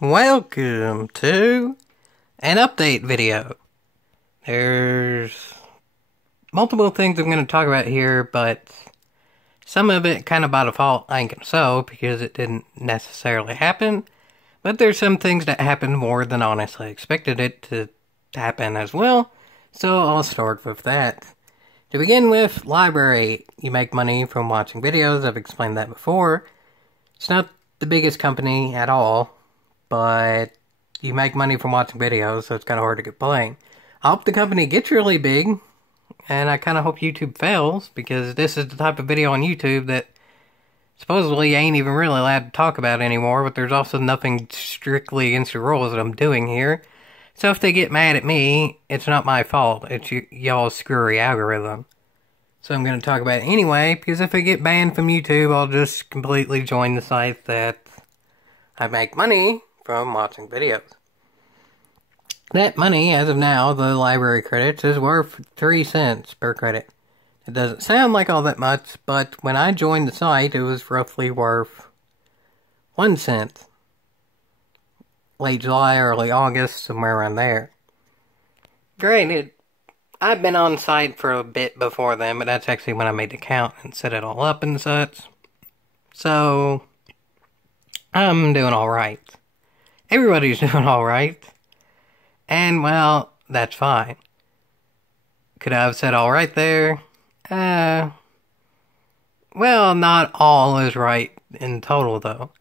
Welcome to an update video. There's multiple things I'm going to talk about here, but some of it kind of by default I ain't gonna show because it didn't necessarily happen. But there's some things that happened more than honestly expected it to happen as well. So I'll start with that. To begin with, LBRY. You make money from watching videos. I've explained that before. It's not the biggest company at all, but you make money from watching videos, so it's kind of hard to get playing. I hope the company gets really big, and I kind of hope YouTube fails, because this is the type of video on YouTube that supposedly ain't even really allowed to talk about anymore, but there's also nothing strictly against the rules that I'm doing here. So if they get mad at me, it's not my fault. It's y'all's screwy algorithm. So I'm going to talk about it anyway, because if I get banned from YouTube, I'll just completely join the site that I make money from watching videos. That money, as of now, the LBRY credits, is worth 3 cents per credit. It doesn't sound like all that much, but when I joined the site, it was roughly worth 1 cent. Late July, early August, somewhere around there. Granted, I've been on site for a bit before then, but that's actually when I made the account and set it all up and such. So, I'm doing alright. Everybody's doing alright. And, well, that's fine. Could I have said alright there? Well, not all is right in total, though.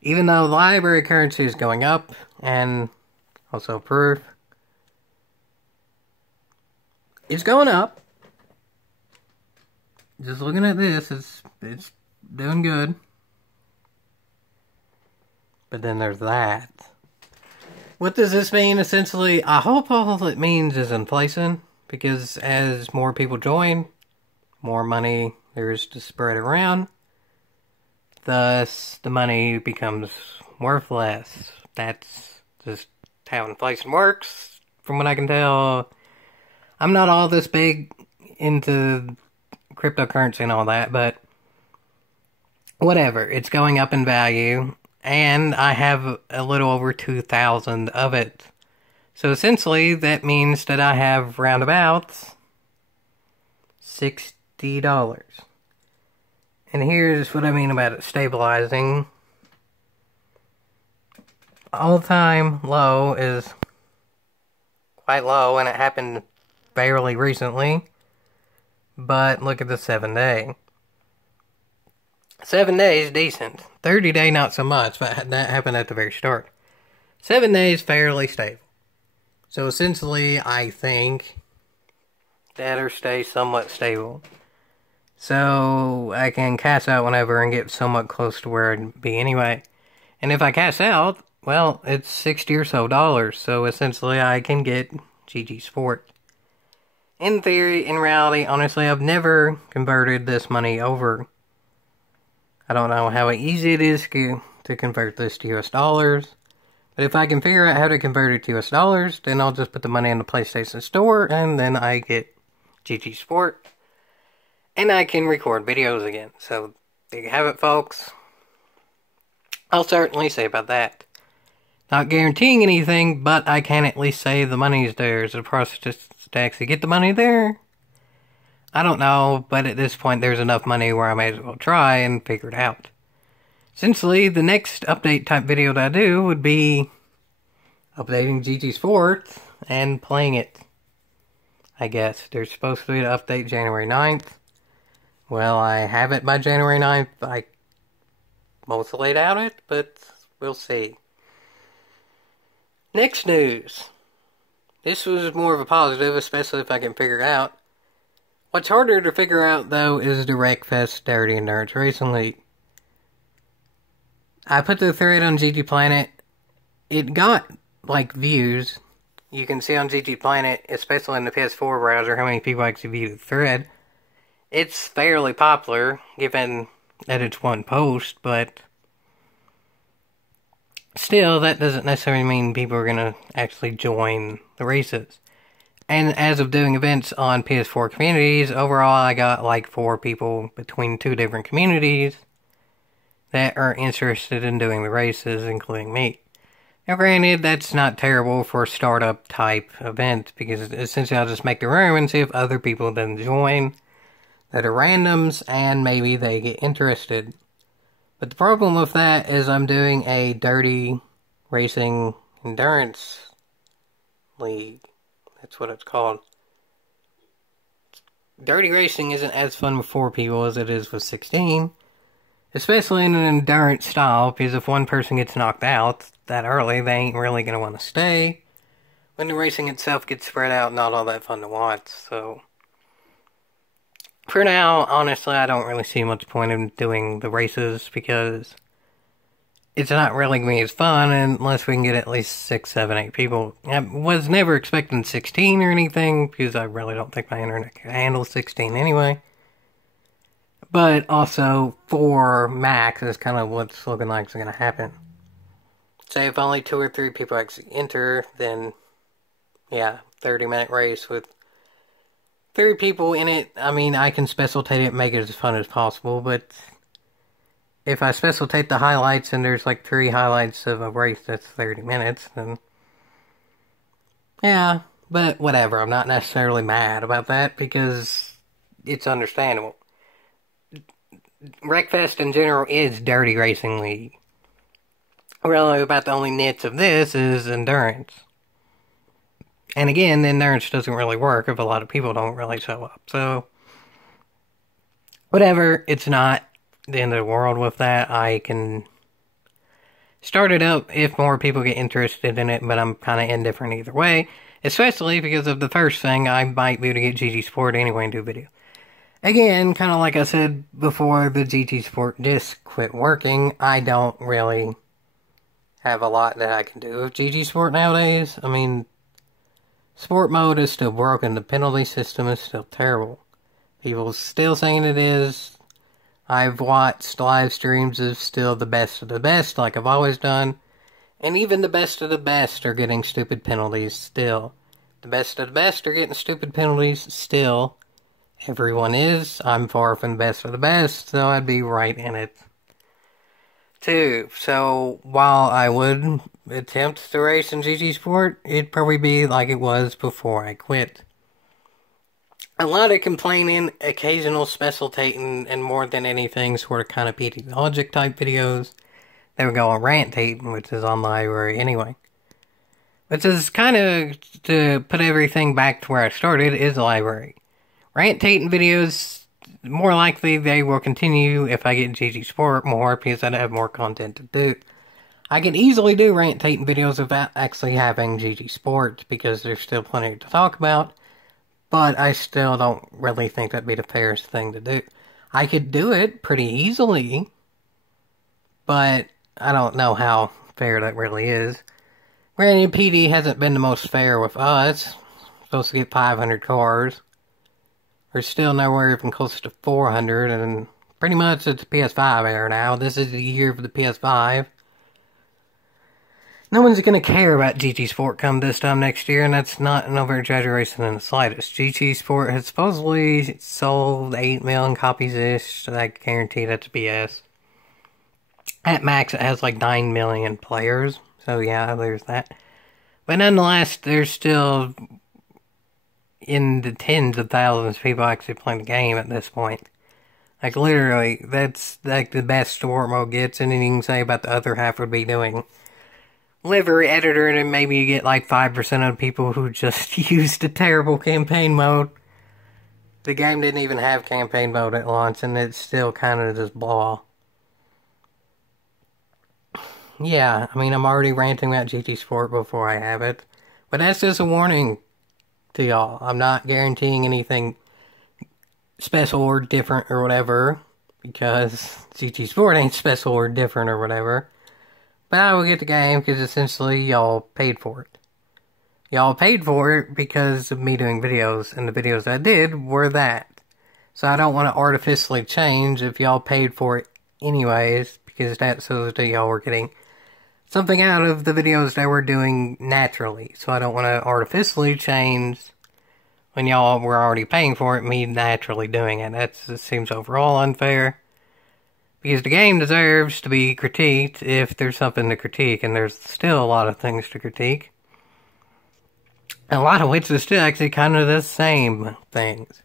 Even though the LBRY currency is going up, and also proof, it's going up. Just looking at this, it's doing good. But then there's that. What does this mean, essentially? I hope all it means is inflation, because as more people join, more money there is to spread around. Thus, the money becomes worth less. That's just how inflation works, from what I can tell. I'm not all this big into cryptocurrency and all that, but whatever. It's going up in value, and I have a little over 2,000 of it. So essentially, that means that I have roundabout $60. And here's what I mean about it stabilizing. All-time low is quite low, and it happened fairly recently. But look at the 7-day. 7 days, decent. 30-day, not so much, but that happened at the very start. 7 days, fairly stable. So essentially, I think that'll stay somewhat stable. So I can cash out whenever and get somewhat close to where I'd be anyway. And if I cash out, well, it's $60 or so. So essentially, I can get GG's for it. In theory, in reality, honestly, I've never converted this money over. I don't know how easy it is to convert this to US dollars. But if I can figure out how to convert it to US dollars, then I'll just put the money in the PlayStation Store, and then I get GG's for it. And I can record videos again. So, there you have it, folks. I'll certainly say about that. Not guaranteeing anything, but I can at least say the money's there. Is the process just to actually get the money there? I don't know, but at this point there's enough money where I may as well try and figure it out. Essentially, the next update type video that I do would be updating GG's Fort and playing it. I guess. There's supposed to be an update January 9th. Well, I have it by January 9th. I mostly doubt it, but we'll see. Next news. This was more of a positive, especially if I can figure it out. What's harder to figure out, though, is the Wreckfest Dirty Endurance Racing League. I put the thread on GG Planet. It got, like, views. You can see on GG Planet, especially in the PS4 browser, how many people actually view the thread. It's fairly popular, given that it's one post, but still, that doesn't necessarily mean people are going to actually join the races. And as of doing events on PS4 communities, overall I got like 4 people between 2 different communities that are interested in doing the races, including me. Now granted, that's not terrible for a startup type event, because essentially I'll just make the room and see if other people then join that are randoms, and maybe they get interested. But the problem with that is I'm doing a dirty racing endurance league. That's what it's called. Dirty racing isn't as fun with 4 people as it is with 16. Especially in an endurance style, because if one person gets knocked out that early, they ain't really going to want to stay. When the racing itself gets spread out, not all that fun to watch, so... For now, honestly, I don't really see much point in doing the races, because it's not really going to be as fun unless we can get at least 6, 7, 8 people. I was never expecting 16 or anything, because I really don't think my internet can handle 16 anyway. But also, 4 max is kind of what's looking like is going to happen. Say if only 2 or 3 people actually enter, then, yeah, 30-minute race with 3 people in it. I mean, I can specialtate it and make it as fun as possible, but if I specialtate the highlights and there's like 3 highlights of a race that's 30 minutes, then, yeah, but whatever. I'm not necessarily mad about that, because it's understandable. Wreckfest in general is dirty racing league. Really, about the only niche of this is endurance. And again, the endurance doesn't really work if a lot of people don't really show up. So, whatever, it's not the end of the world with that. I can start it up if more people get interested in it, but I'm kind of indifferent either way. Especially because of the first thing, I might be able to get GG Sport anyway and do a video. Again, kind of like I said before the GT Sport disc quit working, I don't really have a lot that I can do with GG Sport nowadays. I mean, sport mode is still broken. The penalty system is still terrible. People still saying it is. I've watched live streams of still the best of the best, like I've always done. And even the best of the best are getting stupid penalties still. The best of the best are getting stupid penalties still. Everyone is. I'm far from the best of the best, so I'd be right in it, too. So, while I would attempt to race in GG Sport, it'd probably be like it was before I quit. A lot of complaining, occasional specialtating, and more than anything, sort of kind of PD Logic type videos. They would go on rantating, which is on the LBRY anyway. Which is kind of, to put everything back to where I started, is the LBRY. Rantating videos, more likely they will continue if I get GG Sport more, because I'd have more content to do. I could easily do rantating videos without actually having GG Sport, because there's still plenty to talk about, but I still don't really think that'd be the fairest thing to do. I could do it pretty easily, but I don't know how fair that really is. Granted, PD hasn't been the most fair with us. Supposed to get 500 cars. We're still nowhere even close to 400, and pretty much it's PS5 era now. This is the year for the PS5. No one's going to care about GT Sport come this time next year, and that's not an over-exaggeration in the slightest. GT Sport has supposedly sold 8 million copies-ish, I guarantee that's BS. At max, it has like 9 million players, so yeah, there's that. But nonetheless, there's still in the tens of thousands of people actually playing the game at this point. Like, literally, that's like the best sport mode gets, and then you can say about the other half would be doing livery editor, and then maybe you get like 5% of people who just used a terrible campaign mode. The game didn't even have campaign mode at launch, and it's still kind of just blah. Yeah, I mean, I'm already ranting about GT Sport before I have it, but that's just a warning to y'all. I'm not guaranteeing anything special or different or whatever, because GT Sport ain't special or different or whatever. But I will get the game because essentially y'all paid for it. Y'all paid for it because of me doing videos, and the videos I did were that. So I don't want to artificially change if y'all paid for it anyways, because that shows that y'all were getting something out of the videos that we're doing naturally. So I don't want to artificially change when y'all were already paying for it, me naturally doing it. That seems overall unfair. Because the game deserves to be critiqued if there's something to critique, and there's still a lot of things to critique. A lot of which is still actually kind of the same things.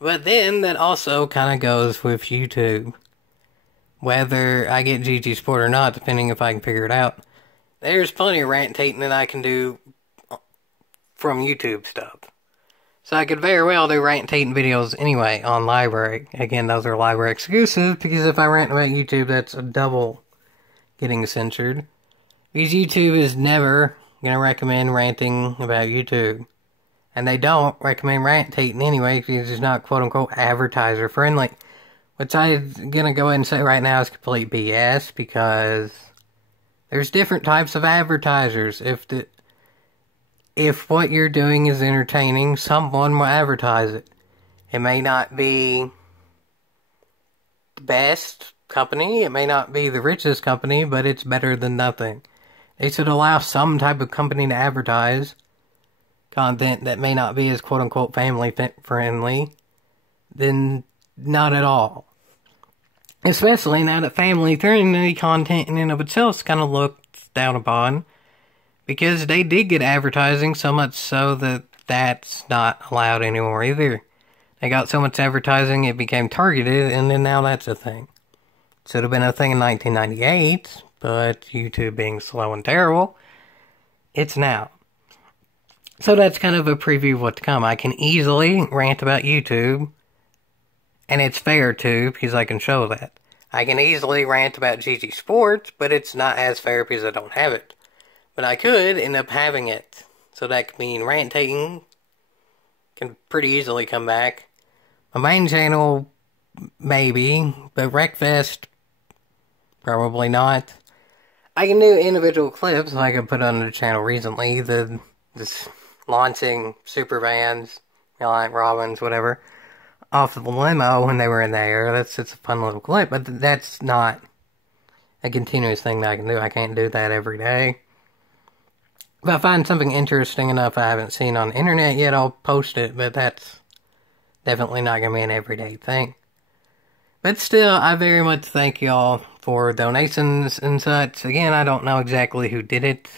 But then that also kind of goes with YouTube. Whether I get GG Sport or not, depending if I can figure it out. There's plenty of rantating that I can do from YouTube stuff. So I could very well do rantating videos anyway on LBRY. Again, those are LBRY exclusive, because if I rant about YouTube, that's a double getting censored. Because YouTube is never going to recommend ranting about YouTube. And they don't recommend rantating anyway, because it's not quote-unquote advertiser friendly. Which I'm going to go ahead and say right now is complete BS, because there's different types of advertisers. If what you're doing is entertaining, someone will advertise it. It may not be the best company, it may not be the richest company, but it's better than nothing. They should allow some type of company to advertise content that may not be as quote-unquote family friendly, then not at all. Especially now that family-friendly content in and of itself is kind of looked down upon. Because they did get advertising, so much so that that's not allowed anymore either. They got so much advertising it became targeted, and then now that's a thing. Should have been a thing in 1998, but YouTube being slow and terrible, it's now. So that's kind of a preview of what's to come. I can easily rant about YouTube, and it's fair to, because I can show that. I can easily rant about GG Sports, but it's not as fair because I don't have it. But I could end up having it. So that could mean rantating can pretty easily come back. My main channel, maybe. But Wreckfest, probably not. I can do individual clips like I put on the channel recently. This launching super vans, Reliant Robins, whatever, off of the limo when they were in the air. It's a fun little clip. But that's not a continuous thing that I can do. I can't do that every day. If I find something interesting enough I haven't seen on the internet yet, I'll post it, but that's definitely not going to be an everyday thing. But still, I very much thank y'all for donations and such. Again, I don't know exactly who did it,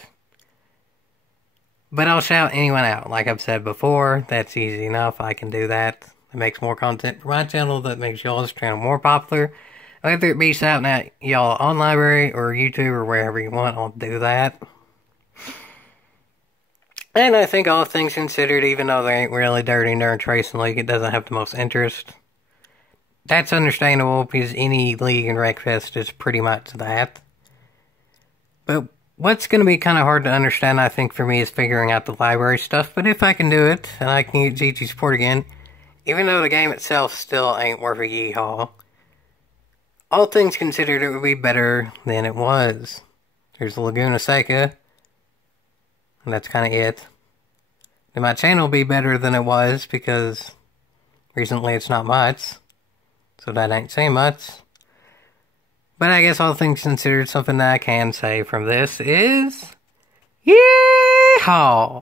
but I'll shout anyone out. Like I've said before, that's easy enough. I can do that. It makes more content for my channel, that makes y'all's channel more popular. Whether it be shouting at y'all on LBRY or YouTube or wherever you want, I'll do that. And I think all things considered, even though they ain't really dirty nerd racing league, it doesn't have the most interest. That's understandable, because any league in Wreckfest is pretty much that. But what's going to be kind of hard to understand, I think, for me, is figuring out the LBRY stuff. But if I can do it, and I can get GG Sport again, even though the game itself still ain't worth a yeehaw, all things considered, it would be better than it was. There's the Laguna Seca. And that's kind of it. Then my channel will be better than it was, because recently it's not much. So that ain't saying much. But I guess all things considered, something that I can say from this is... Yeehaw!